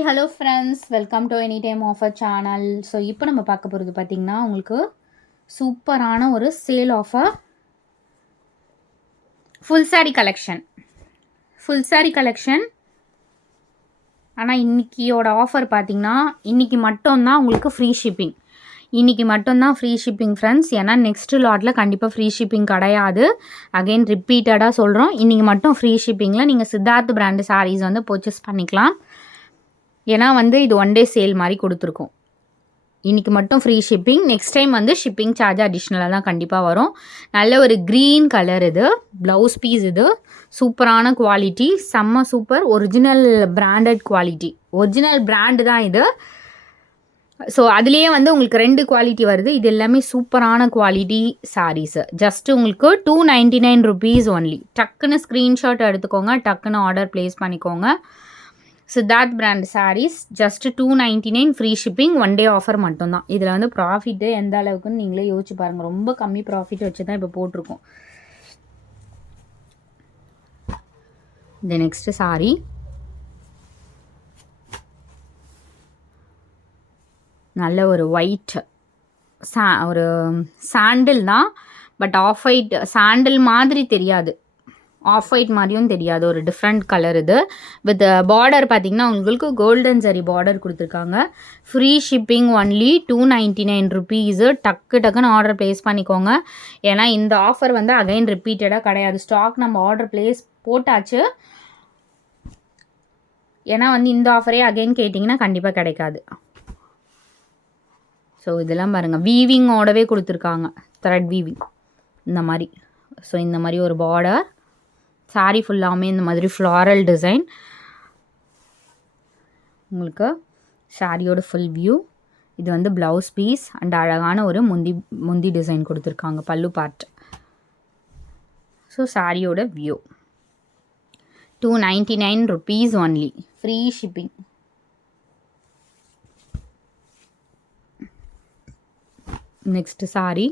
Hi hello friends, welcome to any time offer channel. So இப்போ நம்ம பார்க்க போகிறது பார்த்திங்கன்னா, உங்களுக்கு சூப்பரான ஒரு sale offer full sari collection. ஆனால் இன்றைக்கியோட ஆஃபர் பார்த்திங்கன்னா, இன்றைக்கி மட்டும்தான் உங்களுக்கு ஃப்ரீ ஷிப்பிங். ஃப்ரெண்ட்ஸ். ஏன்னா நெக்ஸ்ட் லாட்டில் கண்டிப்பாக ஃப்ரீ ஷிப்பிங் கிடையாது. அகெயின் ரிப்பீட்டடாக சொல்கிறோம், இன்றைக்கி மட்டும் ஃப்ரீ ஷிப்பிங்கில் நீங்கள் சித்தார்த் பிராண்டு சாரீஸ் வந்து பர்ச்சேஸ் பண்ணிக்கலாம். ஏன்னா வந்து இது ஒன் டே சேல் மாதிரி கொடுத்துருக்கோம். இன்றைக்கி மட்டும் ஃப்ரீ ஷிப்பிங். நெக்ஸ்ட் டைம் வந்து ஷிப்பிங் சார்ஜ் அடிஷ்னலாக தான் கண்டிப்பாக வரும். நல்ல ஒரு க்ரீன் கலர் இது. ப்ளவுஸ் பீஸ் இது. சூப்பரான குவாலிட்டி, செம்ம super. Original branded quality, original brand தான் இது. ஸோ அதுலேயே வந்து உங்களுக்கு 2 குவாலிட்டி வருது. இது எல்லாமே சூப்பரான குவாலிட்டி சாரீஸு. ஜஸ்ட்டு உங்களுக்கு 299 rupees ஒன்லி. டக்குன்னு ஸ்க்ரீன்ஷாட் எடுத்துக்கோங்க, டக்குன்னு ஆர்டர் ப்ளேஸ் பண்ணிக்கோங்க. Siddharth brand sarees just 299 free shipping. One day offer மட்டும்தான். இதில் வந்து ப்ராஃபிட்டு எந்த அளவுக்குன்னு நீங்களே யோசிச்சு பாருங்கள். ரொம்ப கம்மி ப்ராஃபிட் வச்சு தான் இப்போ போட்டிருக்கோம். இந்த நெக்ஸ்ட்டு சாரீ நல்ல ஒரு ஒயிட் ஒரு சாண்டில் தான். பட் ஆஃப் ஒயிட் சாண்டில் மாதிரி தெரியாது, ஆஃப் ஒயிட் மாதிரியும் தெரியாது. ஒரு டிஃப்ரெண்ட் கலர் இது. வித் பார்டர் பார்த்திங்கன்னா உங்களுக்கு கோல்டன் ஜரி பார்டர் கொடுத்துருக்காங்க. Free shipping only 299 rupees. டக்குன்னு ஆர்டர் ப்ளேஸ் பண்ணிக்கோங்க. ஏன்னா இந்த ஆஃபர் வந்து அகைன் ரிப்பீட்டடாக கிடையாது. ஸ்டாக் நம்ம ஆர்டர் ப்ளேஸ் போட்டாச்சு. ஏன்னா வந்து இந்த ஆஃபரே அகைன் கேட்டிங்கன்னா கண்டிப்பாக கிடைக்காது. ஸோ இதெல்லாம் பாருங்கள், வீவிங்கோடவே கொடுத்துருக்காங்க, த்ரெட் வீவிங் இந்த மாதிரி. ஸோ இந்த மாதிரி ஒரு பார்டர். சாரீ ஃபுல்லாமே இந்த மாதிரி ஃப்ளாரல் டிசைன். உங்களுக்கு சாரியோட ஃபுல் வியூ. இது வந்து ப்ளவுஸ் பீஸ் அண்ட் அழகான ஒரு முந்தி டிசைன் கொடுத்துருக்காங்க, பல்லு பார்ட். ஸோ சாரியோட view 299 rupees only. Free shipping. Next sari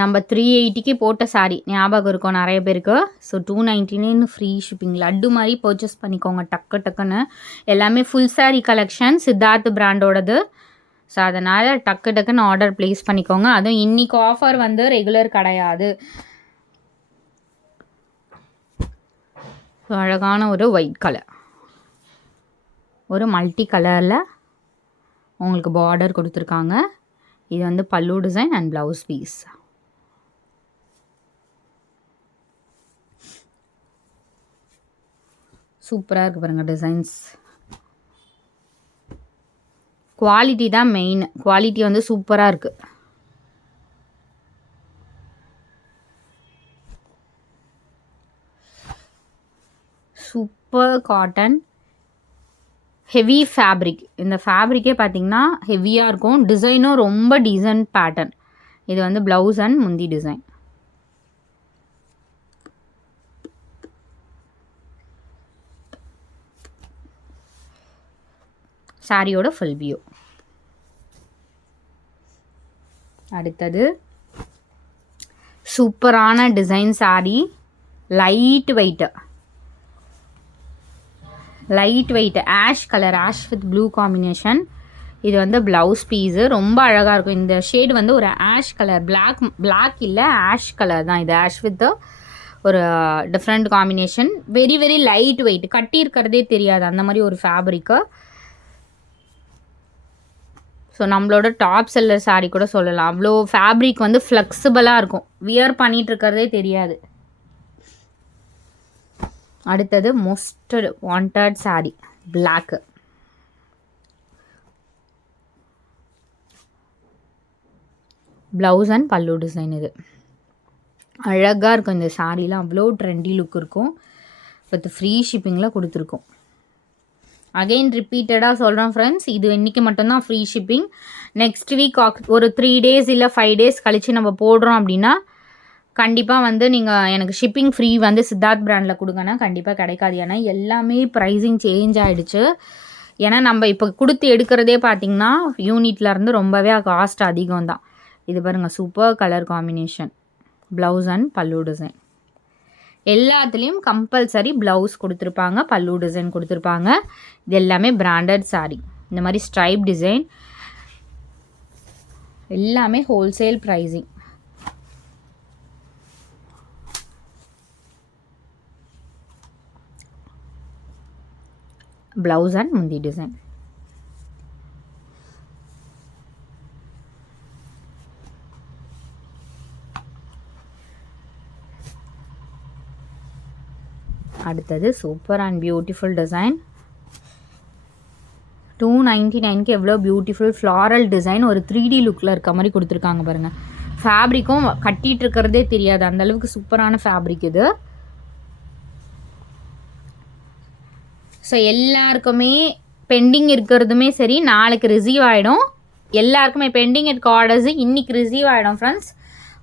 நம்ம 380க்கு போட்ட சாரீ ஞாபகம் இருக்கும் நிறைய பேருக்கு. So 299 free shipping. லட்டு மாதிரி பர்ச்சேஸ் பண்ணிக்கோங்க டக்குன்னு. எல்லாமே ஃபுல் சாரீ கலெக்ஷன், சித்தார்த் பிராண்டோடது. ஸோ அதனால் டக்குன்னு ஆர்டர் ப்ளேஸ் பண்ணிக்கோங்க. அதுவும் இன்றைக்கி ஆஃபர் வந்து ரெகுலர் கிடையாது. ஸோ அழகான ஒரு ஒயிட் கலர், ஒரு மல்டி கலரில் உங்களுக்கு பார்டர் கொடுத்துருக்காங்க. இது வந்து பல்லு டிசைன் அண்ட் ப்ளவுஸ் பீஸ். சூப்பராக இருக்குது பாருங்கள் டிசைன்ஸ். குவாலிட்டி தான் மெயின். குவாலிட்டி வந்து சூப்பராக இருக்குது. Super cotton heavy fabric. இந்த ஃபேப்ரிக்கே பார்த்திங்கன்னா ஹெவியாக இருக்கும். டிசைனும் ரொம்ப டீசன்ட் பேட்டர்ன். இது வந்து ப்ளவுஸ் அண்ட் முந்தி டிசைன். சாரியோட ஃபுல் வியூ. அடுத்தது சூப்பரான design sari. Light weight ash colour, ash with blue combination. இது வந்து ப்ளவுஸ் பீஸு. ரொம்ப அழகாக இருக்கும். இந்த ஷேடு வந்து ஒரு ஆஷ் கலர், பிளாக் இல்லை, ஆஷ் கலர் தான் இது. ஆஷ் வித் ஒரு different combination. Very light weight, கட்டி இருக்கிறதே தெரியாது அந்த மாதிரி ஒரு ஃபேப்ரிக்கு. ஸோ நம்மளோட டாப் செல்லர் சாரீ கூட சொல்லலாம். அவ்வளோ ஃபேப்ரிக் வந்து ஃப்ளெக்சிபிளாக இருக்கும், வியர் பண்ணிகிட்ருக்கிறதே தெரியாது. அடுத்தது most wanted sari, black. Blouse and பல்லு டிசைன். இது அழகாக இருக்கும். இந்த சாரீலாம் அவ்வளோ ட்ரெண்டி லுக் இருக்கும். வித் ஃப்ரீ ஷிப்பிங்கில் கொடுத்துருக்கோம். அகெயின் ரிப்பீட்டடாக சொல்கிறோம் ஃப்ரெண்ட்ஸ், இது இன்றைக்கி மட்டும்தான் ஃப்ரீ ஷிப்பிங். நெக்ஸ்ட் வீக் ஒரு 3 days இல்லை 5 days கழித்து நம்ம போடுறோம் அப்படின்னா கண்டிப்பாக வந்து நீங்கள் எனக்கு ஷிப்பிங் ஃப்ரீ வந்து சித்தார்த் பிராண்டில் கொடுங்கன்னா கண்டிப்பாக கிடைக்காது. ஏன்னா எல்லாமே ப்ரைஸிங் சேஞ்ச் ஆகிடுச்சு. ஏன்னா நம்ம இப்போ கொடுத்து எடுக்கிறதே பார்த்திங்கன்னா யூனிட்லேருந்து ரொம்பவே காஸ்ட் அதிகம் தான். இது பாருங்கள், super colour combination, blouse and பல்லு டிசைன். எல்லாத்துலேயும் கம்பல்சரி ப்ளவுஸ் கொடுத்துருப்பாங்க, பல்லு டிசைன் கொடுத்துருப்பாங்க. இது எல்லாமே பிராண்டட் சாரீ. இந்த மாதிரி ஸ்ட்ரைப் டிசைன் எல்லாமே ஹோல்சேல் ப்ரைஸிங். ப்ளவுஸ் அண்ட் முந்தி டிசைன். அடுத்தது சூப்பர் அண்ட் பியூட்டிஃபுல் டிசைன். 299க்கு எவ்வளோ பியூட்டிஃபுல் ஃப்ளாரல் டிசைன் ஒரு 3D லுக்கில் இருக்க மாதிரி கொடுத்துருக்காங்க பாருங்கள். ஃபேப்ரிக்கும் கட்டிகிட்டு இருக்கிறதே தெரியாது, அந்தளவுக்கு சூப்பரான ஃபேப்ரிக் இது. ஸோ எல்லாருக்குமே பெண்டிங் இருக்கிறதுமே சரி நாளைக்கு ரிசீவ் ஆகிடும். எல்லாருக்குமே பெண்டிங் இருக்க ஆர்டர்ஸு இன்றைக்கி ரிசீவ் ஆகிடும் ஃப்ரெண்ட்ஸ்.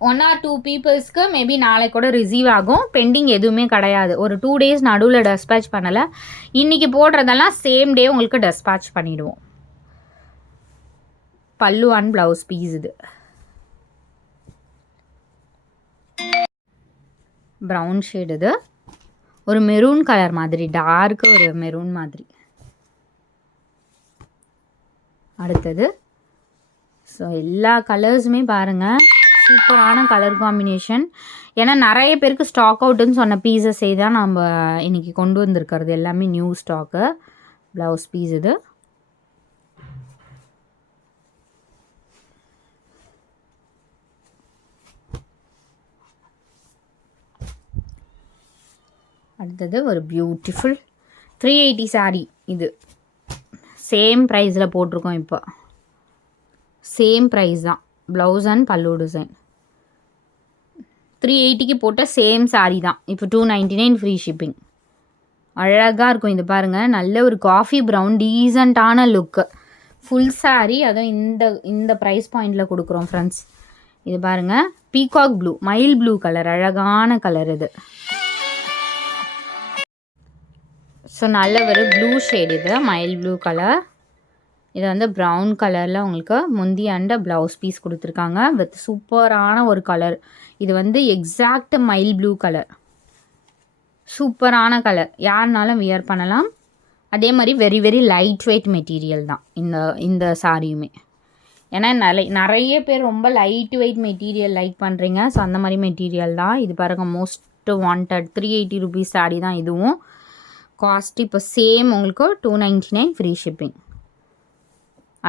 1 or 2 பீப்புள்ஸ்க்கு மேபி நாளைக்கு கூட ரிசீவ் ஆகும். பெண்டிங் எதுவுமே கிடையாது. ஒரு 2 days நடுவில் டெஸ்பேச் பண்ணலை. இன்றைக்கி போடுறதெல்லாம் சேம் டே உங்களுக்கு டெஸ்பேச் பண்ணிவிடுவோம். பல்லு அண்ட் ப்ளவுஸ் பீஸ். இது ப்ரௌன் ஷேட். இது ஒரு மெரூன் கலர் மாதிரி, டார்க்கு ஒரு மெரூன் மாதிரி. அடுத்தது ஸோ எல்லா கலர்ஸுமே பாருங்கள், சூப்பரான கலர் காம்பினேஷன். ஏன்னா நிறைய பேருக்கு ஸ்டாக் அவுட்டுன்னு சொன்ன பீஸஸே தான் நம்ம இன்றைக்கி கொண்டு வந்திருக்கிறது. எல்லாமே நியூ ஸ்டாக்கு. Blouse piece. இது அடுத்தது ஒரு பியூட்டிஃபுல் 380 சாரீ. இது சேம் ப்ரைஸில் போட்டிருக்கோம். இப்போ சேம் ப்ரைஸ் தான். ப்ளவுஸ் அண்ட் பல்லு டிசைன் 380க்கு போட்ட சேம் சாரீ தான். இப்போ 299 ஃப்ரீ ஷிப்பிங். அழகாக இருக்கும். இது பாருங்கள், நல்ல ஒரு காஃபி ப்ரௌன் டீசெண்டான லுக்கு. ஃபுல் சாரீ, அதுவும் இந்த ப்ரைஸ் பாயிண்டில் கொடுக்குறோம் ஃப்ரெண்ட்ஸ். இது பாருங்கள், பீகாக் ப்ளூ, மயில் ப்ளூ கலர், அழகான கலர் இது. ஸோ நல்ல ஒரு ப்ளூ ஷேட். இது மயில் ப்ளூ கலர். இது வந்து ப்ரௌன் கலரில் உங்களுக்கு முந்தி அண்ட் ப்ளவுஸ் பீஸ் கொடுத்துருக்காங்க வித் சூப்பரான ஒரு கலர். இது வந்து எக்ஸாக்ட் மயில் ப்ளூ கலர். சூப்பரான கலர், யாருனாலும் வியர் பண்ணலாம். அதே மாதிரி very very light weight material தான் இந்த சாரியுமே. ஏன்னா நிறைய பேர் ரொம்ப லைட் வெயிட் மெட்டீரியல் லைக் பண்ணுறீங்க. ஸோ அந்த மாதிரி மெட்டீரியல் தான் இது. பாருங்கள், மோஸ்ட் வாண்டட் 380 ருபீஸ் சாரி தான் இதுவும். காஸ்ட் இப்போ சேம் உங்களுக்கு 299 ஃப்ரீ ஷிப்பிங்.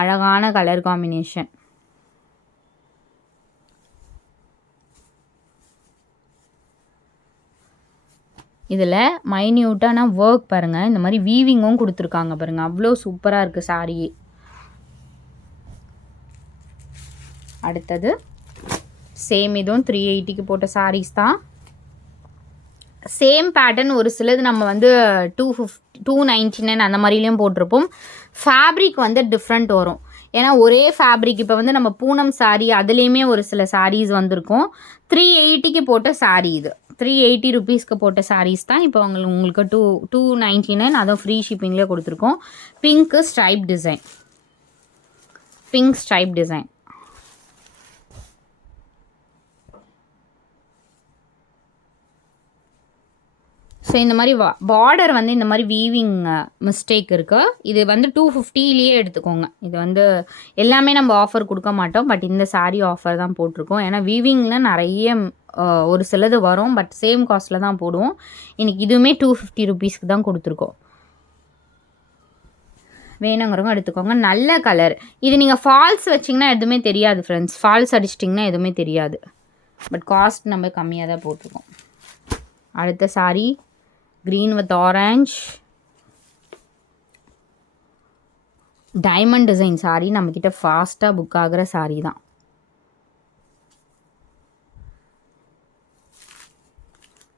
அழகான கலர் காம்பினேஷன். இதில் மைன்யூட்டான ஒர்க் பாருங்கள். இந்த மாதிரி வீவிங்கும் கொடுத்துருக்காங்க பாருங்கள். அவ்வளோ சூப்பராக இருக்குது சாரியே. அடுத்தது சேம், இதுவும் 380க்கு போட்ட சாரீஸ் தான். சேம் பேட்டர்ன் ஒரு சிலது நம்ம வந்து 299 அந்த மாதிரிலையும் போட்டிருப்போம். ஃபேப்ரிக் வந்து டிஃப்ரெண்ட் வரும். ஏன்னா ஒரே ஃபேப்ரிக் இப்போ வந்து நம்ம பூனம் சாரீ அதுலேயுமே ஒரு சில சாரீஸ் வந்திருக்கும். 380க்கு போட்ட சாரீ இது. 380 ருபீஸ்க்கு போட்ட சாரீஸ் தான் இப்போ உங்களுக்கு 299, அதுவும் ஃப்ரீ ஷிப்பிங்லேயே கொடுத்துருக்கோம். Pink stripe design. Pink stripe design. So இந்த மாதிரி பார்டர் வந்து இந்த மாதிரி வீவிங் மிஸ்டேக் இருக்குது. இது வந்து 250லேயே எடுத்துக்கோங்க. இது வந்து எல்லாமே நம்ம ஆஃபர் கொடுக்க மாட்டோம். பட் இந்த சாரீ ஆஃபர் தான் போட்டிருக்கோம். ஏன்னா வீவிங்கில் நிறைய ஒரு சிலது வரும். பட் சேம் காஸ்ட்டில் தான் போடுவோம். இன்றைக்கி இதுவுமே 250 ருபீஸ்க்கு தான் கொடுத்துருக்கோம். வேணுங்கிறவங்க எடுத்துக்கோங்க. நல்ல கலர். இது நீங்கள் ஃபால்ஸ் வச்சிங்கன்னா எதுவுமே தெரியாது ஃப்ரெண்ட்ஸ். ஃபால்ஸ் அடிச்சிட்டிங்கன்னா எதுவுமே தெரியாது. பட் காஸ்ட் நம்ம கம்மியாக தான் போட்டிருக்கோம். அடுத்த sari green with orange diamond design sari. நம்மக்கிட்ட ஃபாஸ்ட்டாக புக் ஆகிற சாரீ தான்.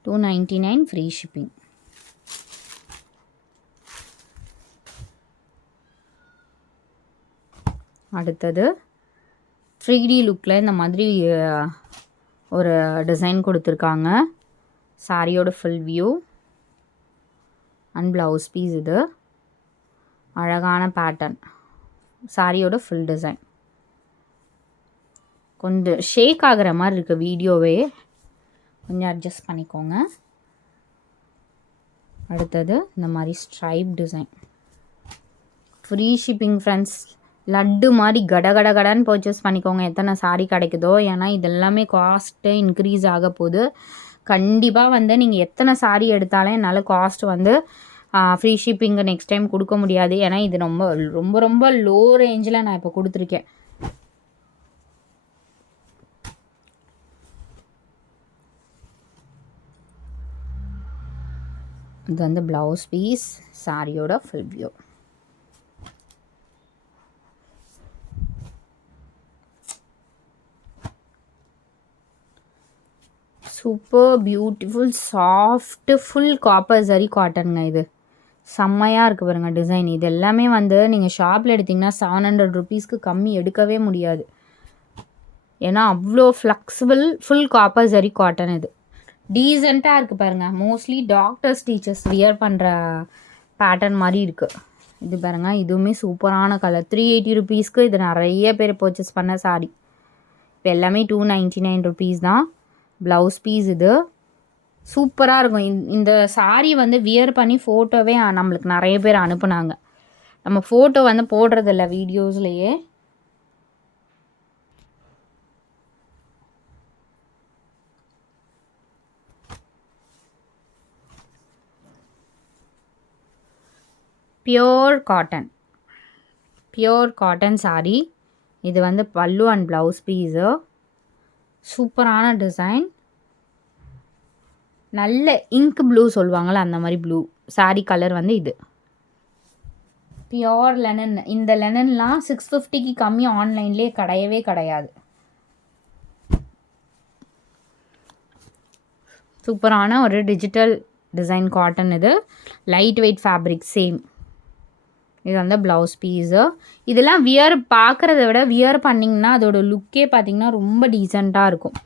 $299 ஃப்ரீ ஷிப்பிங். அடுத்தது 3D லுக்கில் இந்த மாதிரி ஒரு டிசைன் கொடுத்துருக்காங்க. சாரியோட full view and blouse piece. இது அழகான பேட்டர்ன். சாரியோட ஃபுல் டிசைன். கொஞ்சம் ஷேக் ஆகிற மாதிரி இருக்குது வீடியோவே, கொஞ்சம் அட்ஜஸ்ட் பண்ணிக்கோங்க. அடுத்தது இந்த மாதிரி stripe design. Free shipping friends. Laddu மாதிரி கடன்னு பர்ச்சேஸ் பண்ணிக்கோங்க எத்தனை சாரீ கிடைக்குதோ. ஏன்னா இதெல்லாமே காஸ்ட்டு இன்க்ரீஸ் ஆக போகுது. கண்டிப்பாக வந்து நீங்கள் எத்தனை சாரீ எடுத்தாலும் என்னால் காஸ்ட் வந்து ஃப்ரீ ஷிப்பிங்கு நெக்ஸ்ட் டைம் கொடுக்க முடியாது. ஏன்னா இது ரொம்ப ரொம்ப ரொம்ப லோ ரேஞ்சில் நான் இப்போ கொடுத்துருக்கேன். இது வந்து ப்ளவுஸ் பீஸ், சாரியோட full view. Super beautiful soft full copper zari காட்டனுங்க. இது செம்மையாக இருக்குது பாருங்க டிசைன். இது எல்லாமே வந்து நீங்கள் ஷாப்பில் எடுத்திங்கன்னா 700 ருபீஸ்க்கு கம்மி எடுக்கவே முடியாது. ஏன்னா அவ்வளோ flexible full copper zari cotton. இது டீசெண்டாக இருக்குது பாருங்கள். மோஸ்ட்லி டாக்டர்ஸ் டீச்சர்ஸ் வியர் பண்ணுற பேட்டர்ன் மாதிரி இருக்குது. இது பாருங்கள், இதுவுமே சூப்பரான கலர். 380 ருபீஸ்க்கு இது நிறைய பேர் பர்ச்சேஸ் பண்ண சாரி. இப்போ எல்லாமே 299 ருபீஸ் தான். ப்ளவுஸ் பீஸ் இது சூப்பராக இருக்கும். இந்த சாரீ வந்து வியர் பண்ணி ஃபோட்டோவே நம்மளுக்கு நிறைய பேர் அனுப்புனாங்க. நம்ம ஃபோட்டோ வந்து போடுறதில்ல வீடியோஸ்லேயே. Pure cotton sari. இது வந்து பல்லு அண்ட் ப்ளவுஸ் பீஸு. சூப்பரான டிசைன். நல்ல இங்க் ப்ளூ சொல்லுவாங்கள்ல அந்த மாதிரி ப்ளூ சாரீ கலர் வந்து இது. Pure linen. இந்த லெனன்லாம் 650க்கு கம்மி ஆன்லைன்லேயே கிடையவே கிடையாது. சூப்பரான ஒரு டிஜிட்டல் டிசைன் காட்டன். இது லைட் வெயிட் ஃபேப்ரிக் சேம். இது வந்து ப்ளவுஸ் பீஸு. இதெல்லாம் வியர் பார்க்குறத விட வியர் பண்ணிங்கன்னா அதோட லுக்கே பார்த்திங்கன்னா ரொம்ப டீசெண்டாக இருக்கும்.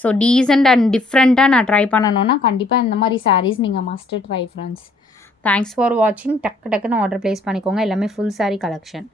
ஸோ டீசெண்ட் அண்ட் டிஃப்ரெண்ட்டாக நான் ட்ரை பண்ணணுன்னா கண்டிப்பாக இந்த மாதிரி சாரீஸ் நீங்கள் must try friends. Thanks for வாட்சிங். டக்குன்னு ஆர்டர் ப்ளேஸ் பண்ணிக்கோங்க. எல்லாமே ஃபுல் சாரீ கலெக்ஷன்.